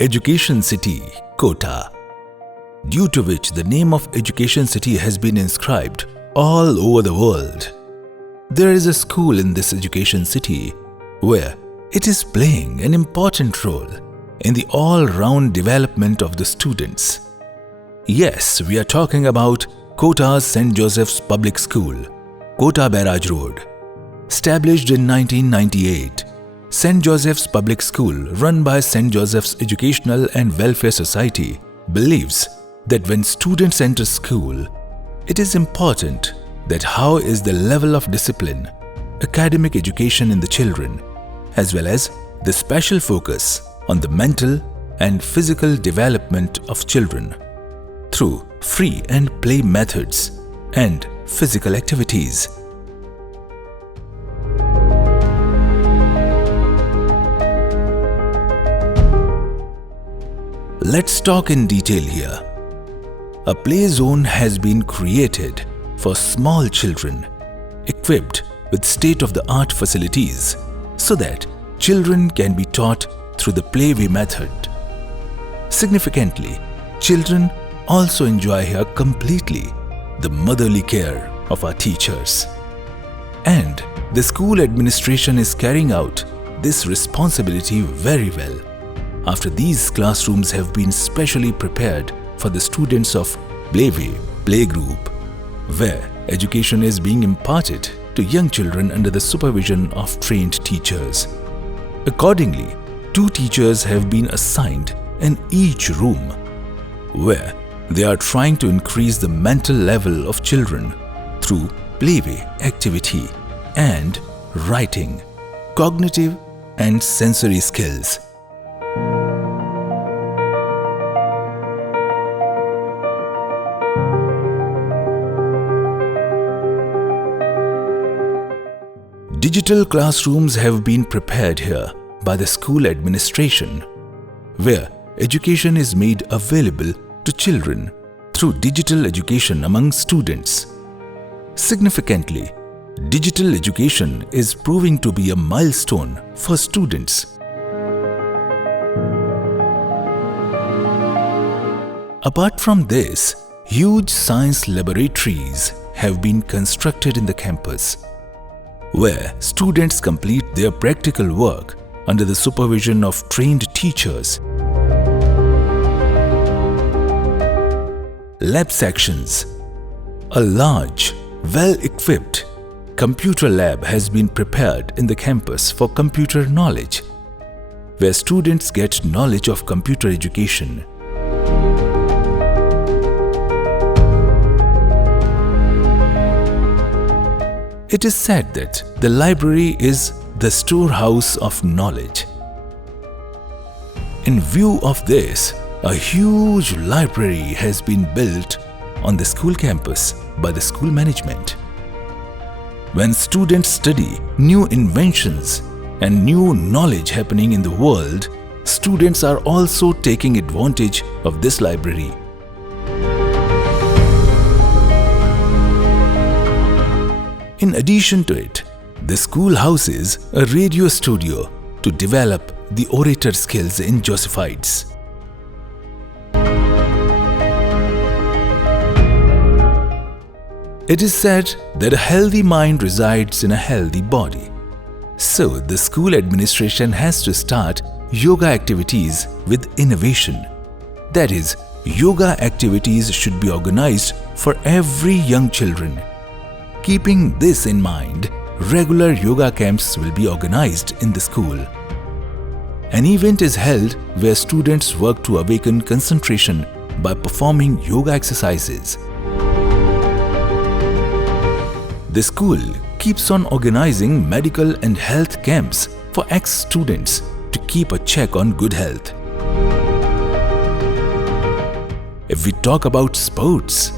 Education City, Kota, due to which the name of Education City has been inscribed all over the world. There is a school in this Education City where it is playing an important role in the all-round development of the students. Yes, we are talking about Kota's St. Joseph's Public School, Kota Bairaj Road. Established in 1998, St. Joseph's Public School, run by St. Joseph's Educational and Welfare Society, believes that when students enter school, it is important that how is the level of discipline, academic education in the children, as well as the special focus on the mental and physical development of children through free and play methods and physical activities. Let's talk in detail here. A play zone has been created for small children, equipped with state-of-the-art facilities so that children can be taught through the playway method. Significantly, children also enjoy here completely the motherly care of our teachers. And the school administration is carrying out this responsibility very well, after these classrooms have been specially prepared for the students of Playway Playgroup, where education is being imparted to young children under the supervision of trained teachers. Accordingly, 2 teachers have been assigned in each room, where they are trying to increase the mental level of children through playway activity and writing, cognitive and sensory skills. Digital classrooms have been prepared here by the school administration, where education is made available to children through digital education among students. Significantly, digital education is proving to be a milestone for students. Apart from this, huge science laboratories have been constructed in the campus, where students complete their practical work under the supervision of trained teachers. Lab sections. A large, well-equipped computer lab has been prepared in the campus for computer knowledge, where students get knowledge of computer education. It is said that the library is the storehouse of knowledge. In view of this, a huge library has been built on the school campus by the school management. When students study new inventions and new knowledge happening in the world, students are also taking advantage of this library. In addition to it, the school houses a radio studio to develop the orator skills in Josephites. It is said that a healthy mind resides in a healthy body. So the school administration has to start yoga activities with innovation. That is, yoga activities should be organized for every young children. Keeping this in mind, regular yoga camps will be organized in the school. An event is held where students work to awaken concentration by performing yoga exercises. The school keeps on organizing medical and health camps for ex-students to keep a check on good health. If we talk about sports,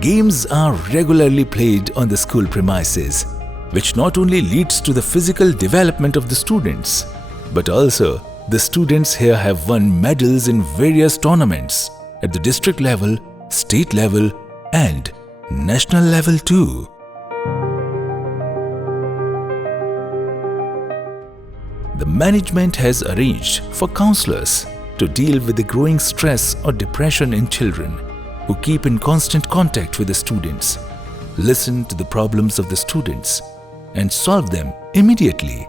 games are regularly played on the school premises, which not only leads to the physical development of the students, but also the students here have won medals in various tournaments at the district level, state level, and national level too. The management has arranged for counselors to deal with the growing stress or depression in children who keep in constant contact with the students, listen to the problems of the students, and solve them immediately.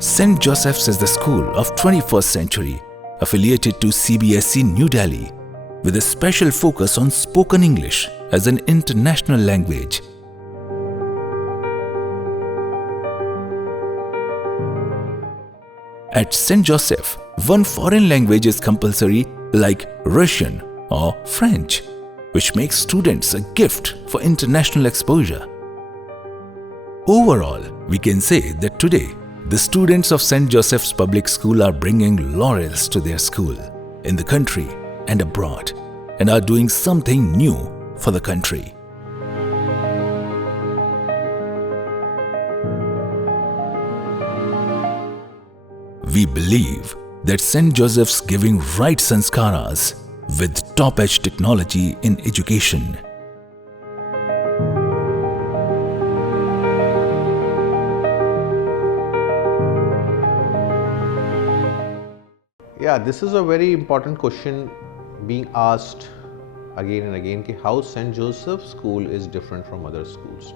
St. Joseph's is the school of 21st century, affiliated to CBSE New Delhi, with a special focus on spoken English as an international language. At St. Joseph, one foreign language is compulsory like Russian or French, which makes students a gift for international exposure. Overall, we can say that today, the students of St. Joseph's Public School are bringing laurels to their school in the country and abroad, and are doing something new for the country. We believe that St. Joseph's giving right sanskaras with top-edge technology in education. Yeah, this is a very important question being asked again and again कि how St. Joseph's School is different from other schools.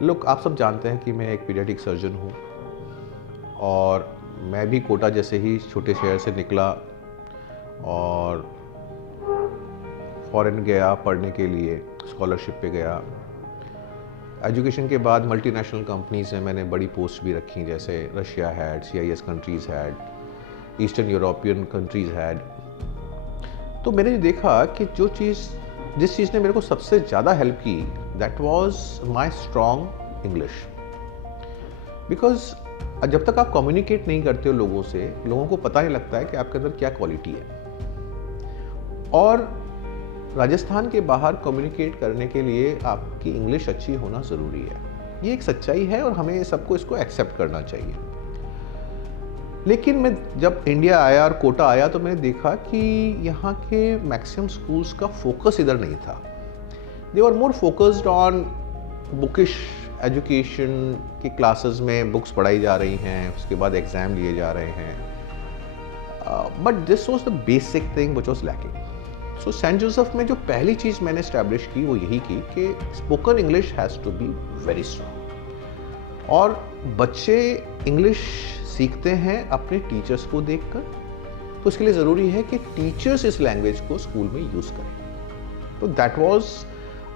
Look, आप सब जानते हैं कि मैं एक paediatric surgeon हूँ और मैं भी कोटा जैसे ही छोटे शहर से निकला और फॉरेन गया पढ़ने के लिए, स्कॉलरशिप पे गया। एजुकेशन के बाद मल्टीनेशनल कंपनीज़ में मैंने बड़ी पोस्ट भी रखी, जैसे Russia had, CIS countries had, eastern European countries had. तो मैंने देखा कि जिस चीज़ ने मेरे को सबसे ज़्यादा हेल्प की, that was my strong English. Because जब तक आप कम्युनिकेट नहीं करते हो लोगों से, लोगों को पता नहीं लगता है कि आपके अंदर क्या क्वालिटी है। और राजस्थान के बाहर कम्युनिकेट करने के लिए आपकी इंग्लिश अच्छी होना ज़रूरी है। ये एक सच्चाई है और हमें सबको इसको एक्सेप्ट करना चाहिए। लेकिन मैं जब इंडिया आया और कोटा आया तो मैंने देखा कि यहाँ के मैक्सिमम स्कूल्स का फोकस इधर नहीं था। They were more focused on bookish education की क्लासेस में बुक्स पढ़ाई जा रही हैं, उसके बाद एग्ज़ाम लिए जा रहे हैं। But this was the basic thing which was lacking. So saint Joseph में जो पहली चीज़ मैंने इस्टेब्लिश की वो यही की कि spoken English has to be very strong. और बच्चे इंग्लिश सीखते हैं अपने टीचर्स को देखकर, तो इसके लिए ज़रूरी है कि टीचर्स इस लैंग्वेज को स्कूल में यूज़ करें। तो that was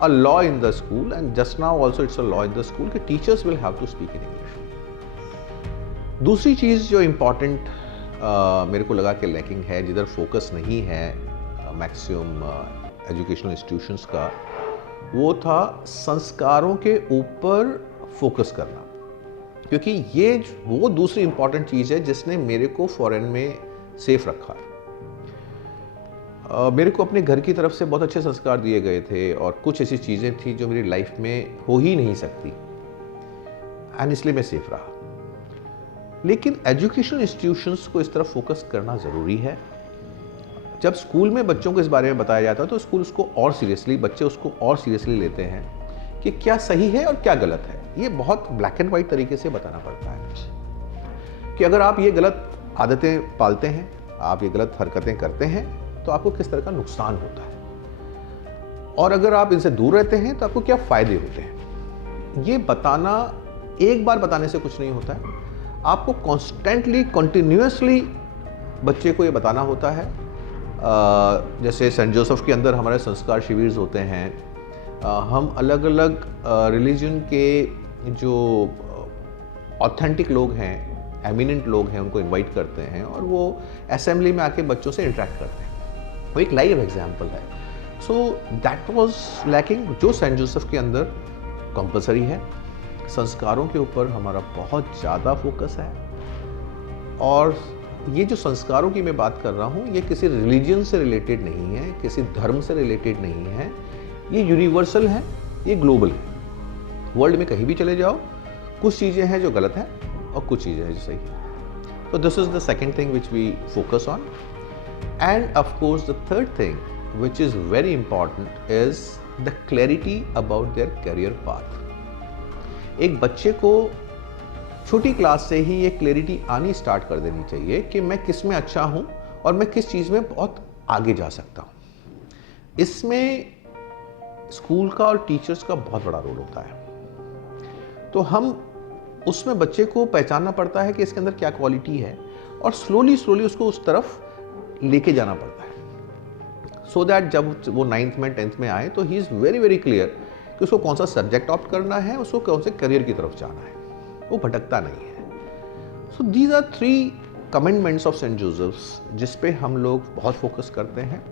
a law in the school and just now also it's a law in the school कि teachers will have to speak in English. दूसरी चीज़ जो इम्पॉर्टेंट मेरे को लगा कि लैकिंग है, जिधर फोकस नहीं है मैक्सिमम एजुकेशनल इंस्टीट्यूशंस का, वो था संस्कारों के ऊपर फोकस करना। क्योंकि ये वो दूसरी इंपॉर्टेंट चीज़ है जिसने मेरे को फॉरेन में सेफ रखा। मेरे को अपने घर की तरफ से बहुत अच्छे संस्कार दिए गए थे और कुछ ऐसी चीज़ें थी जो मेरी लाइफ में हो ही नहीं सकती, एंड इसलिए मैं सेफ रहा। लेकिन एजुकेशनल इंस्टीट्यूशंस को इस तरफ फोकस करना ज़रूरी है। जब स्कूल में बच्चों को इस बारे में बताया जाता है तो स्कूल उसको और सीरियसली, बच्चे उसको और सीरियसली लेते हैं कि क्या सही है और क्या गलत है। ये बहुत ब्लैक एंड वाइट तरीके से बताना पड़ता है कि अगर आप ये गलत आदतें पालते हैं, आप ये गलत हरकतें करते हैं, तो आपको किस तरह का नुकसान होता है, और अगर आप इनसे दूर रहते हैं तो आपको क्या फ़ायदे होते हैं। ये बताना एक बार बताने से कुछ नहीं होता है, आपको कॉन्स्टेंटली, कंटिन्यूसली बच्चे को ये बताना होता है। जैसे सेंट जोसेफ के अंदर हमारे संस्कार शिविर होते हैं। हम अलग अलग रिलीजन के जो ऑथेंटिक लोग हैं, एमिनेंट लोग हैं, उनको इनवाइट करते हैं और वो असेंबली में आके बच्चों से इंटरेक्ट करते हैं। वो एक लाइव एग्जाम्पल है। सो दैट वाज लैकिंग, जो सेंट जोसेफ के अंदर कंपलसरी है। संस्कारों के ऊपर हमारा बहुत ज़्यादा फोकस है, और ये जो संस्कारों की मैं बात कर रहा हूँ, ये किसी रिलीजन से रिलेटेड नहीं है, किसी धर्म से रिलेटेड नहीं है, ये यूनिवर्सल है, ये ग्लोबल है। वर्ल्ड में कहीं भी चले जाओ, कुछ चीज़ें हैं जो गलत हैं और कुछ चीज़ें हैं जो सही हैं। तो this is the second thing which we focus on. And of course the third thing which is very important is the clarity about their career path. एक बच्चे को छोटी क्लास से ही ये क्लैरिटी आनी स्टार्ट कर देनी चाहिए कि मैं किस में अच्छा हूँ और मैं किस चीज़ में बहुत आगे जा सकता हूँ। इसमें स्कूल का और टीचर्स का बहुत बड़ा रोल होता है। तो हम उसमें बच्चे को पहचानना पड़ता है कि इसके अंदर क्या क्वालिटी है और स्लोली उसको उस तरफ लेके जाना पड़ता है, सो दैट जब वो 9th में 10th में आए तो ही इज़ वेरी क्लियर कि उसको कौन सा सब्जेक्ट ऑप्ट करना है, उसको कौन से करियर की तरफ जाना है, वो भटकता नहीं है। So these are 3 commandments of saint Joseph's जिस पे हम लोग बहुत फोकस करते हैं।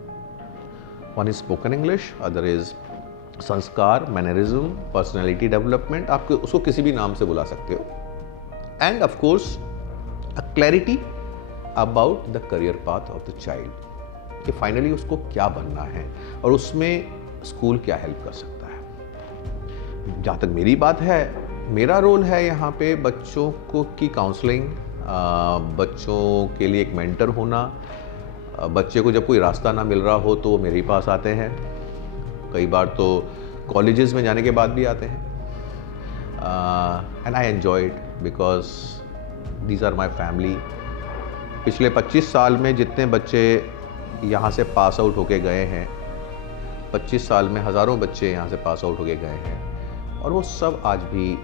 One is spoken English, other is sanskar, mannerism, personality development, आप उसको किसी भी नाम से बुला सकते हो, and of course a clarity about the career path of the child, कि फाइनली उसको क्या बनना है और उसमें स्कूल क्या हेल्प कर सकता है। जहाँ तक मेरी बात है, मेरा रोल है यहाँ पे बच्चों को की काउंसलिंग, बच्चों के लिए एक मेंटर होना। बच्चे को जब कोई रास्ता ना मिल रहा हो तो वो मेरे पास आते हैं, कई बार तो कॉलेजेस में जाने के बाद भी आते हैं, and I enjoy it because these are my family. पिछले 25 साल में जितने बच्चे यहाँ से पास आउट होके गए हैं, 25 साल में हज़ारों बच्चे यहाँ से पास आउट होके गए हैं, और वो सब आज भी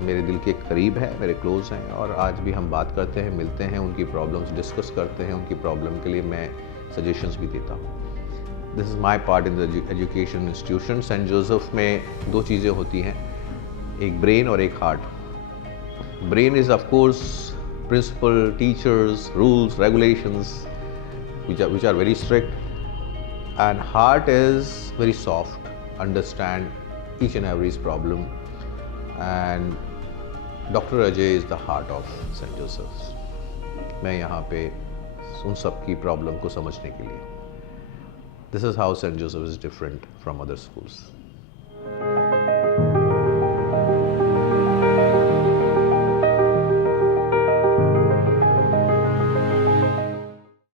मेरे दिल के करीब है, मेरे क्लोज हैं, और आज भी हम बात करते हैं, मिलते हैं, उनकी प्रॉब्लम्स डिस्कस करते हैं, उनकी प्रॉब्लम के लिए मैं सजेशंस भी देता हूँ। This is my part in the education institution. Saint Joseph में 2 चीज़ें होती हैं, एक ब्रेन और एक heart. Brain is of course principal, teachers, rules, regulations which are very strict, and heart is very soft, understand each and every problem, and Dr. Ajay is the heart of St. Joseph's. मैं यहाँ पे उन सब की प्रॉब्लम को समझने के लिए, this is how St. Joseph is different from other schools.